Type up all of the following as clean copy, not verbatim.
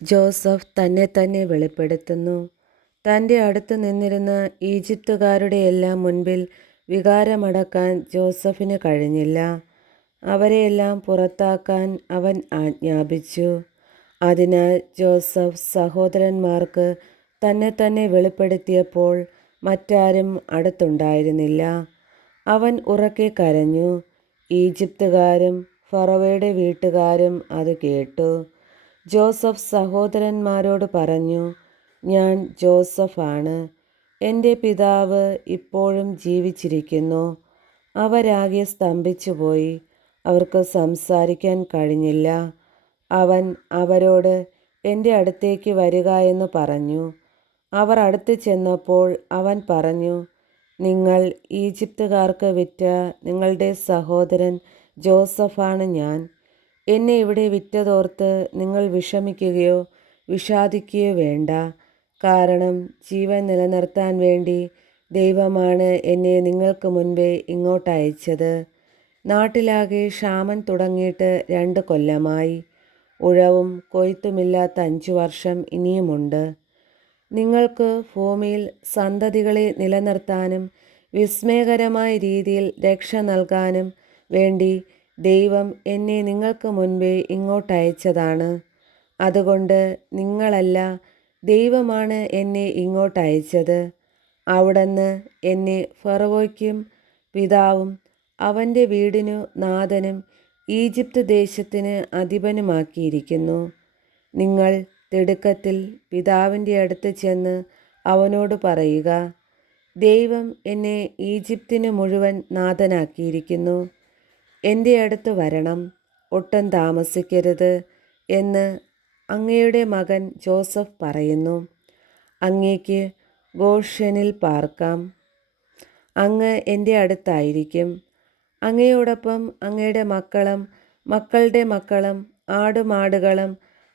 Joseph തന്നെ തന്നെ വെളിപ്പെടുത്തുന്നു. തൻ്റെ അടുത്ത് നിന്നിരുന്ന ഈജിപ്തുകാരുടെ എല്ലാം മുൻപിൽ വികാരമടക്കാൻ ജോസഫിന് കഴിഞ്ഞില്ല. അവരെയെല്ലാം പുറത്താക്കാൻ അവൻ ആജ്ഞാപിച്ചു. അതിനാൽ ജോസഫ് സഹോദരന്മാർക്ക് തന്നെ തന്നെ വെളിപ്പെടുത്തിയപ്പോൾ മറ്റാരും അടുത്തുണ്ടായിരുന്നില്ല. അവൻ ഉറക്കെ കരഞ്ഞു. ഈജിപ്തുകാരും ഫറവോയുടെ വീട്ടുകാരും അത് കേട്ടു. ജോസഫ് സഹോദരന്മാരോട് പറഞ്ഞു, ഞാൻ ജോസഫാണ്. എൻ്റെ പിതാവ് ഇപ്പോഴും ജീവിച്ചിരിക്കുന്നു. അവരാകെ സ്തംഭിച്ചുപോയി. അവർക്ക് സംസാരിക്കാൻ കഴിഞ്ഞില്ല. അവൻ അവരോട് എൻ്റെ അടുത്തേക്ക് വരിക എന്ന് പറഞ്ഞു. അവർ അടുത്ത് ചെന്നപ്പോൾ അവൻ പറഞ്ഞു, നിങ്ങൾ ഈജിപ്തുകാർക്ക് വിറ്റ നിങ്ങളുടെ സഹോദരൻ ജോസഫാണ് ഞാൻ. എന്നെ ഇവിടെ വിറ്റതോർത്ത് നിങ്ങൾ വിഷമിക്കുകയോ വിഷാദിക്കുകയോ വേണ്ട. കാരണം ജീവൻ നിലനിർത്താൻ വേണ്ടി ദൈവമാണ് എന്നെ നിങ്ങൾക്ക് മുൻപേ ഇങ്ങോട്ട് അയച്ചത്. നാട്ടിലാകെ ക്ഷാമം തുടങ്ങിയിട്ട് 2 കൊല്ലമായി. ഉഴവും കൊയ്ത്തുമില്ലാത്ത 5 വർഷം ഇനിയുമുണ്ട്. നിങ്ങൾക്ക് ഭൂമിയിൽ സന്തതികളെ നിലനിർത്താനും വിസ്മയകരമായ രീതിയിൽ രക്ഷ നൽകാനും വേണ്ടി ദൈവം എന്നെ നിങ്ങൾക്ക് മുൻപേ ഇങ്ങോട്ടയച്ചതാണ്. അതുകൊണ്ട് നിങ്ങളല്ല, ദൈവമാണ് എന്നെ ഇങ്ങോട്ടയച്ചത്. അവിടുന്ന് എന്നെ ഫറവോയ്ക്കും പിതാവും അവൻ്റെ വീടിനു നാഥനും ഈജിപ്ത് ദേശത്തിന് അധിപനുമാക്കിയിരിക്കുന്നു. നിങ്ങൾ തിടുക്കത്തിൽ പിതാവിൻ്റെ അടുത്ത് ചെന്ന് അവനോട് പറയുക, ദൈവം എന്നെ ഈജിപ്തിന് മുഴുവൻ നാഥനാക്കിയിരിക്കുന്നു. എൻ്റെ അടുത്ത് വരണം, ഒട്ടും താമസിക്കരുത് എന്ന് അങ്ങയുടെ മകൻ ജോസഫ് പറയുന്നു. അങ്ങേക്ക് ഗോഷെനിൽ പാർക്കാം. അങ്ങ് എൻ്റെ അടുത്തായിരിക്കും. അങ്ങയോടൊപ്പം അങ്ങയുടെ മക്കളും മക്കളുടെ മക്കളും ആടുമാടുകളും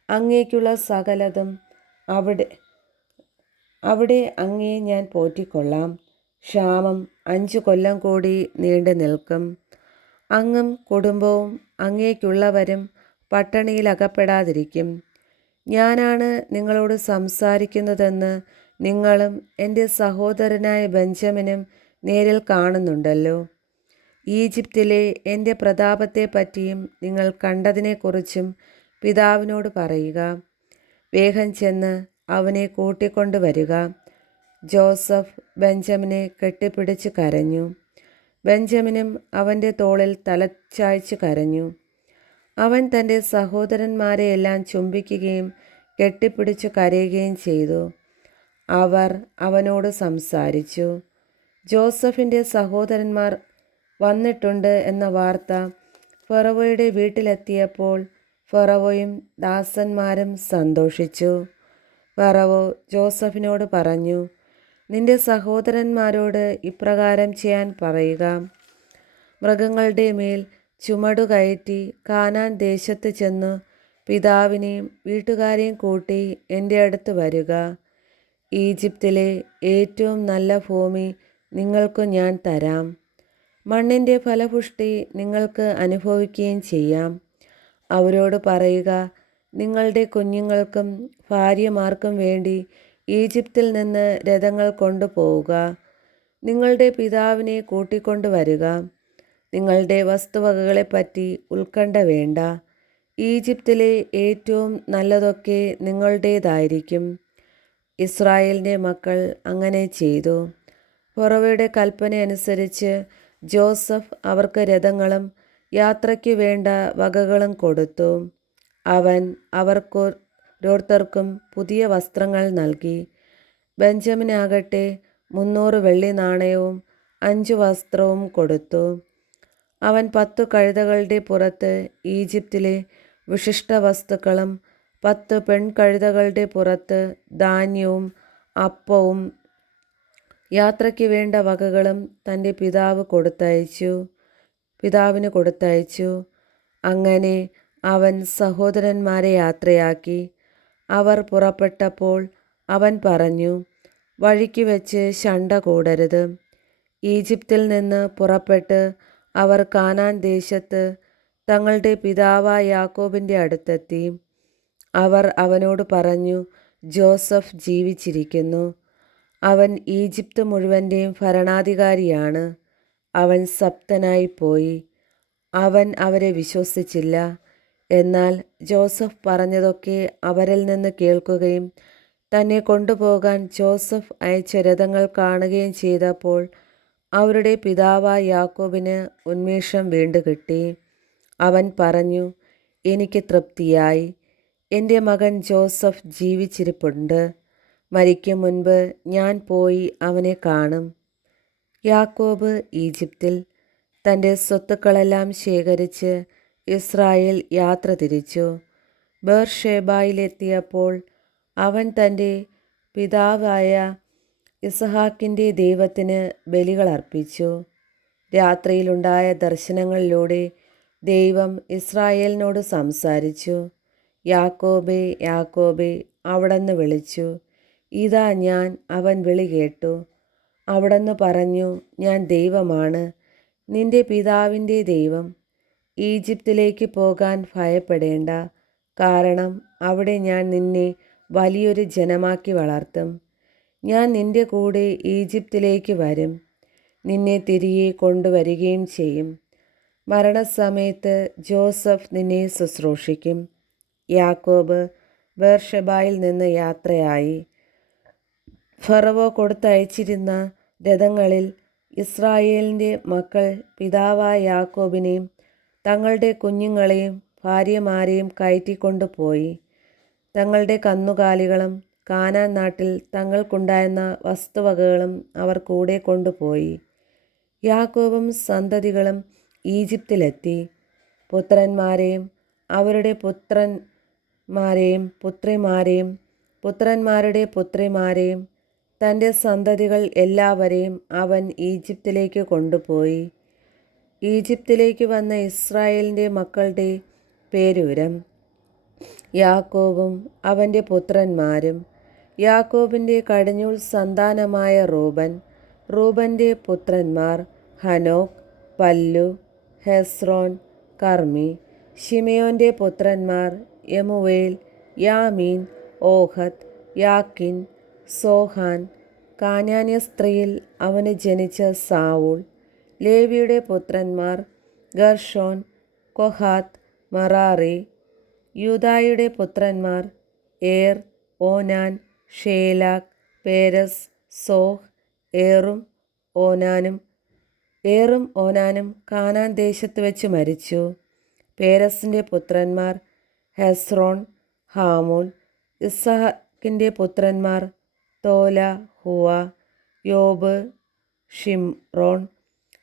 അങ്ങേക്കുള്ള സകലതും അവിടെ അങ്ങയെ ഞാൻ പോറ്റിക്കൊള്ളാം. ക്ഷാമം 5 കൊല്ലം കൂടി നീണ്ടു നിൽക്കും. അങ്ങും കുടുംബവും അങ്ങേക്കുള്ളവരും പട്ടിണിയിൽ അകപ്പെടാതിരിക്കും. ഞാനാണ് നിങ്ങളോട് സംസാരിക്കുന്നതെന്ന് നിങ്ങളും എൻ്റെ സഹോദരനായ ബെഞ്ചമിനും നേരിൽ കാണുന്നുണ്ടല്ലോ. ഈജിപ്തിലെ എൻ്റെ പ്രതാപത്തെപ്പറ്റിയും നിങ്ങൾ കണ്ടതിനെക്കുറിച്ചും പിതാവിനോട് പറയുക. വേഗം ചെന്ന് അവനെ കൂട്ടിക്കൊണ്ടുവരിക. ജോസഫ് ബെഞ്ചമിനെ കെട്ടിപ്പിടിച്ച് കരഞ്ഞു. ബെഞ്ചമിനും അവൻ്റെ തോളിൽ തലച്ചായ്ച്ച് കരഞ്ഞു. അവൻ തൻ്റെ സഹോദരന്മാരെയെല്ലാം ചുംബിക്കുകയും കെട്ടിപ്പിടിച്ചു കരയുകയും ചെയ്തു. അവർ അവനോട് സംസാരിച്ചു. ജോസഫിൻ്റെ സഹോദരന്മാർ വന്നിട്ടുണ്ട് എന്ന വാർത്ത ഫറവോയുടെ വീട്ടിലെത്തിയപ്പോൾ ഫറവോയും ദാസന്മാരും സന്തോഷിച്ചു. ഫറവോ ജോസഫിനോട് പറഞ്ഞു, നിന്റെ സഹോദരന്മാരോട് ഇപ്രകാരം ചെയ്യാൻ പറയുക. മൃഗങ്ങളുടെ മേൽ ചുമടുകയറ്റി കാനാൻ ദേശത്ത് ചെന്നു പിതാവിനെയും വീട്ടുകാരെയും കൂട്ടി എൻ്റെ അടുത്ത് വരിക. ഈജിപ്തിലെ ഏറ്റവും നല്ല ഭൂമി നിങ്ങൾക്ക് ഞാൻ തരാം. മണ്ണിൻ്റെ ഫലപുഷ്ടി നിങ്ങൾക്ക് അനുഭവിക്കുകയും ചെയ്യാം. അവരോട് പറയുക, നിങ്ങളുടെ കുഞ്ഞുങ്ങൾക്കും ഭാര്യമാർക്കും വേണ്ടി ഈജിപ്തിൽ നിന്ന് രഥങ്ങൾ കൊണ്ടുപോവുക. നിങ്ങളുടെ പിതാവിനെ കൂട്ടിക്കൊണ്ടുവരിക. നിങ്ങളുടെ വസ്തുവകകളെപ്പറ്റി ഉത്കണ്ഠ വേണ്ട. ഈജിപ്തിലെ ഏറ്റവും നല്ലതൊക്കെ നിങ്ങളുടേതായിരിക്കും. ഇസ്രായേലിൻ്റെ മക്കൾ അങ്ങനെ ചെയ്തു. ഫറവോയുടെ കൽപ്പന അനുസരിച്ച് ജോസഫ് അവർക്ക് രഥങ്ങളും യാത്രയ്ക്ക് വേണ്ട വകകളും കൊടുത്തു. അവൻ അവർക്കോരോരുത്തർക്കും പുതിയ വസ്ത്രങ്ങൾ നൽകി. ബെഞ്ചമിനാകട്ടെ 300 വെള്ളി നാണയവും 5 വസ്ത്രവും കൊടുത്തു. അവൻ 10 കഴുതകളുടെ പുറത്ത് ഈജിപ്തിലെ വിശിഷ്ട വസ്തുക്കളും 10 പെൺകഴുതകളുടെ പുറത്ത് ധാന്യവും അപ്പവും യാത്രയ്ക്ക് വേണ്ട വകകളും തൻ്റെ പിതാവിന് കൊടുത്തയച്ചു. അങ്ങനെ അവൻ സഹോദരന്മാരെ യാത്രയാക്കി. അവർ പുറപ്പെട്ടപ്പോൾ അവൻ പറഞ്ഞു, വഴിക്ക് വെച്ച് ശണ്ഠ കൂടരുത്. ഈജിപ്തിൽ നിന്ന് പുറപ്പെട്ട് അവർ കാനാൻ ദേശത്ത് തങ്ങളുടെ പിതാവായ യാക്കോബിൻ്റെ അടുത്തെത്തി. അവർ അവനോട് പറഞ്ഞു, ജോസഫ് ജീവിച്ചിരിക്കുന്നു. അവൻ ഈജിപ്ത് മുഴുവൻ്റെയും ഭരണാധികാരിയാണ്. അവൻ സപ്തനായി പോയി. അവൻ അവരെ വിശ്വസിച്ചില്ല. എന്നാൽ ജോസഫ് പറഞ്ഞതൊക്കെ അവരിൽ നിന്ന് കേൾക്കുകയും തന്നെ കൊണ്ടുപോകാൻ ജോസഫ് അയച്ച രഥങ്ങൾ കാണുകയും ചെയ്തപ്പോൾ അവരുടെ പിതാവായ യാക്കോബിന് ഉന്മേഷം വീണ്ടുകിട്ടി. അവൻ പറഞ്ഞു, എനിക്ക് തൃപ്തിയായി. എൻ്റെ മകൻ ജോസഫ് ജീവിച്ചിരിപ്പുണ്ട്. മരിക്കും മുൻപ് ഞാൻ പോയി അവനെ കാണും. യാക്കോബ് ഈജിപ്തിൽ തൻ്റെ സ്വത്തുക്കളെല്ലാം ശേഖരിച്ച് ഇസ്രായേൽ യാത്ര തിരിച്ചു. ബേർഷേബായിലെത്തിയപ്പോൾ അവൻ തൻ്റെ പിതാവായ ഇസഹാക്കിൻ്റെ ദൈവത്തിന് ബലികൾ അർപ്പിച്ചു. രാത്രിയിലുണ്ടായ ദർശനങ്ങളിലൂടെ ദൈവം ഇസ്രായേലിനോട് സംസാരിച്ചു. യാക്കോബേ, യാക്കോബേ, അവിടുന്ന് വിളിച്ചു. ഇതാ ഞാൻ. അവൻ വിളി കേട്ടു. അവിടുന്ന് പറഞ്ഞു, ഞാൻ ദൈവമാണ്, നിന്റെ പിതാവിൻ്റെ ദൈവം. ഈജിപ്തിലേക്ക് പോകാൻ ഭയപ്പെടേണ്ട, കാരണം അവിടെ ഞാൻ നിന്നെ വലിയൊരു ജനമാക്കി വളർത്തും. ഞാൻ നിന്റെ കൂടെ ഈജിപ്തിലേക്ക് വരും, നിന്നെ തിരികെ കൊണ്ടുവരികയും ചെയ്യും. മരണസമയത്ത് ജോസഫ് നിന്നെ ശുശ്രൂഷിക്കും. യാക്കോബ് ബേർഷെബായിൽ നിന്ന് യാത്രയായി. ഫറവോ കൊടുത്തയച്ചിരുന്ന രഥങ്ങളിൽ ഇസ്രായേലിൻ്റെ മക്കൾ പിതാവായ യാക്കോബിനെയും തങ്ങളുടെ കുഞ്ഞുങ്ങളെയും ഭാര്യമാരെയും കയറ്റിക്കൊണ്ടുപോയി. തങ്ങളുടെ കന്നുകാലികളും കാനാൻ നാട്ടിൽ തങ്ങൾക്കുണ്ടായിരുന്ന വസ്തുവകകളും അവർ കൂടെ കൊണ്ടുപോയി. യാക്കോബും സന്തതികളും ഈജിപ്തിലെത്തി. പുത്രന്മാരെയും അവരുടെ പുത്രന്മാരെയും പുത്രിമാരെയും പുത്രന്മാരുടെ പുത്രിമാരെയും തൻ്റെ സന്തതികൾ എല്ലാവരെയും അവൻ ഈജിപ്തിലേക്ക് കൊണ്ടുപോയി. ഈജിപ്തിലേക്ക് വന്ന ഇസ്രായേലിൻ്റെ മക്കളുടെ പേരുരം യാക്കോബും അവൻ്റെ പുത്രന്മാരും. യാക്കോബിൻ്റെ കടിഞ്ഞൂൽ സന്താനമായ റൂബൻ. റൂബൻ്റെ പുത്രന്മാർ ഹനോക്ക്, പല്ലു, ഹെസ്രോൻ, കർമ്മി. ശിമെയോൻ്റെ പുത്രന്മാർ യെമുവേൽ, യാമീൻ, ഓഹദ്, യാക്കിൻ, സോഹാൻ. കാനാന്യ സ്ത്രീയിൽ അവന് ജനിച്ച സാവൂൾ. ലേവിയുടെ പുത്രന്മാർ ഗർഷോൻ, കൊഹാത്ത്, മറാറി. യൂദായുടെ പുത്രന്മാർ ഏർ, ഓനാൻ, ഷേലാക്, പേരസ്, സോഹ്. ഏറും ഓനാനും കാനാൻ ദേശത്ത് വെച്ച് മരിച്ചു. പേരസിൻ്റെ പുത്രന്മാർ ഹെസ്രോൺ, ഹാമൂൽ. ഇസ്ഹാക്കിൻ്റെ പുത്രന്മാർ തോല, ഹുവ, യോബ്, ഷിംറോൺ.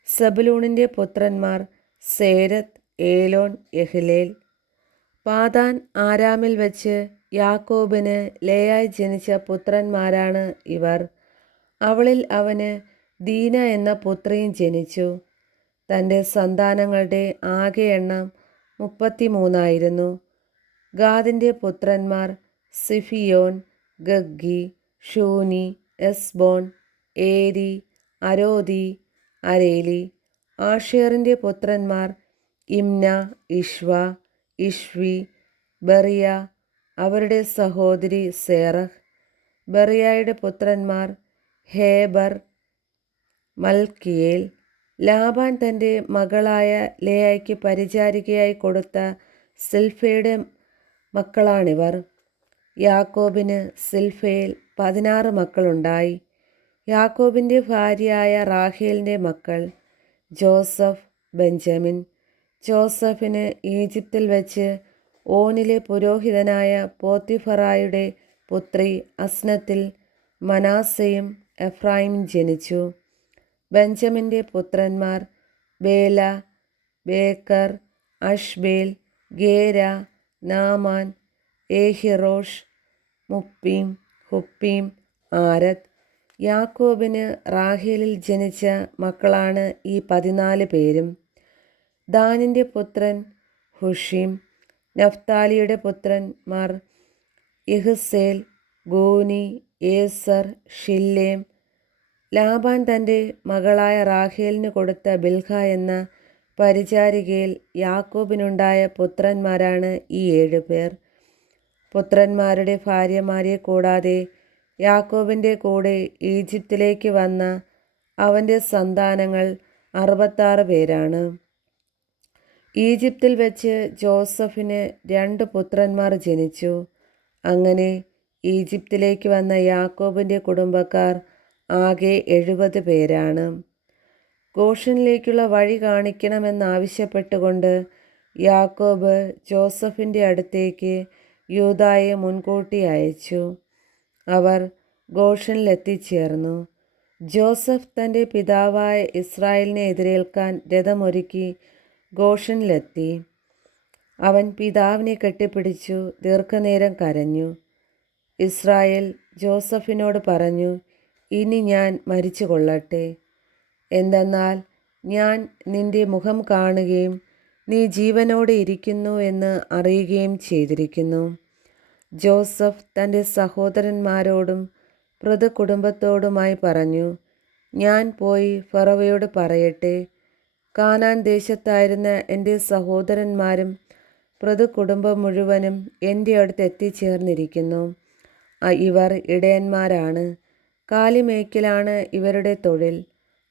സെബുലൂണിൻ്റെ പുത്രന്മാർ സേരത്ത്, ഏലോൻ, യഹ്ലേൽ. പാദാൻ ആരാമിൽ വെച്ച് യാക്കോബിന് ലേയായി ജനിച്ച പുത്രന്മാരാണ് ഇവർ. അവളിൽ അവന് ദീന എന്ന പുത്രിയും ജനിച്ചു. തൻ്റെ സന്താനങ്ങളുടെ ആകെ എണ്ണം 33. ഗാദിൻ്റെ പുത്രന്മാർ സിഫിയോൻ, ഗഗ്ഗി, ഷൂനി, എസ്ബോൻ, ഏരി, അരോദി, അരേലി. ആഷേറിൻ്റെ പുത്രന്മാർ ഇമ്ന, ഇഷ്വ, ഇഷ്വി, ബറിയ. അവരുടെ സഹോദരി സേറഹ്. ബറിയയുടെ പുത്രന്മാർ ഹേബർ, മൽക്കിയേൽ. ലാബാൻ തൻ്റെ മകളായ ലേയായ്ക്ക് പരിചാരികയായി കൊടുത്ത സിൽഫയുടെ മക്കളാണിവർ. യാക്കോബിന് സിൽഫയിൽ 16 മക്കളുണ്ടായി. യാക്കോബിൻ്റെ ഭാര്യയായ റാഹേലിൻ്റെ മക്കൾ ജോസഫ്, ബെഞ്ചമിൻ. ജോസഫിന് ഈജിപ്തിൽ വെച്ച് ഓനിലെ പുരോഹിതനായ പോത്തിഫറായുടെ പുത്രി അസ്നത്തിൽ മനാസയും എഫ്രായിമും ജനിച്ചു. ബെഞ്ചമിൻ്റെ പുത്രന്മാർ ബേല, ബേക്കർ, അഷ്ബേൽ, ഗേര, നാമാൻ, ഏഹിറോഷ്, മുപ്പീം, ഹുപ്പീം, ആരദ്. യാക്കോബിന് റാഹേലിൽ ജനിച്ച മക്കളാണ് ഈ 14 പേരും. ദാനിൻ്റെ പുത്രൻ ഹുഷീം. നഫ്താലിയുടെ പുത്രന്മാർ ഇഹ്സേൽ, ഗൂനി, ഏസർ, ഷില്ലേം. ലാബാൻ തൻ്റെ മകളായ റാഹേലിന് കൊടുത്ത ബിൽഹ എന്ന പരിചാരികയിൽ യാക്കോബിനുണ്ടായ പുത്രന്മാരാണ് ഈ 7 പേർ. പുത്രന്മാരുടെ ഭാര്യമാരെ കൂടാതെ യാക്കോബിൻ്റെ കൂടെ ഈജിപ്തിലേക്ക് വന്ന അവൻ്റെ സന്താനങ്ങൾ 66 പേരാണ്. ഈജിപ്തിൽ വെച്ച് ജോസഫിന് 2 പുത്രന്മാർ ജനിച്ചു. അങ്ങനെ ഈജിപ്തിലേക്ക് വന്ന യാക്കോബിൻ്റെ കുടുംബക്കാർ ആകെ 70 പേരാണ്. ഗോഷനിലേക്കുള്ള വഴി കാണിക്കണമെന്നാവശ്യപ്പെട്ടുകൊണ്ട് യാക്കോബ് ജോസഫിൻ്റെ അടുത്തേക്ക് യൂദായെ മുൻകൂട്ടി അയച്ചു. അവർ ഗോഷനിലെത്തിച്ചേർന്നു. ജോസഫ് തൻ്റെ പിതാവായ ഇസ്രായേലിനെ എതിരേൽക്കാൻ രഥമൊരുക്കി ഗോഷനിലെത്തി. അവൻ പിതാവിനെ കെട്ടിപ്പിടിച്ചു ദീർഘനേരം കരഞ്ഞു. ഇസ്രായേൽ ജോസഫിനോട് പറഞ്ഞു, ഇനി ഞാൻ മരിച്ചു കൊള്ളട്ടെ. എന്തെന്നാൽ ഞാൻ നിന്റെ മുഖം കാണുകയും നീ ജീവനോടെ ഇരിക്കുന്നു എന്ന് അറിയുകയും ചെയ്തിരിക്കുന്നു. ജോസഫ് തൻ്റെ സഹോദരന്മാരോടും കുടുംബത്തോടുമായി പറഞ്ഞു, ഞാൻ പോയി ഫറവയോട് പറയട്ടെ, കാനാൻ ദേശത്തായിരുന്ന എൻ്റെ സഹോദരന്മാരും കുടുംബം മുഴുവനും എൻ്റെ അടുത്ത് എത്തിച്ചേർന്നിരിക്കുന്നു. ഇവർ ഇടയന്മാരാണ്. കാലിമേയ്ക്കലാണ് ഇവരുടെ തൊഴിൽ.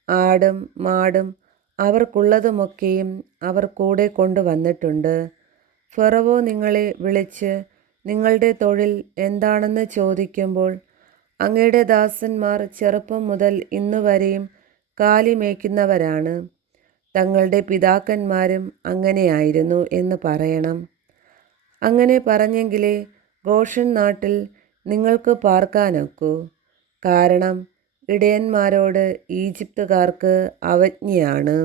ആടും മാടും അവർക്കുള്ളതുമൊക്കെയും അവർ കൂടെ കൊണ്ടുവന്നിട്ടുണ്ട്. ഫറവോ നിങ്ങളെ വിളിച്ച് നിങ്ങളുടെ തൊഴിൽ എന്താണെന്ന് ചോദിക്കുമ്പോൾ അങ്ങയുടെ ദാസന്മാർ ചെറുപ്പം മുതൽ ഇന്നുവരെയും കാലിമേയ്ക്കുന്നവരാണ്. തങ്ങളുടെ പിതാക്കന്മാരും അങ്ങനെയായിരുന്നു എന്ന് പറയണം. അങ്ങനെ പറഞ്ഞെങ്കിലേ ഗോഷൻ നാട്ടിൽ നിങ്ങൾക്ക് പാർക്കാനൊക്കൂ. കാരണം ഇടയന്മാരോട് ഈജിപ്തുകാർക്ക് അവജ്ഞയാണ്.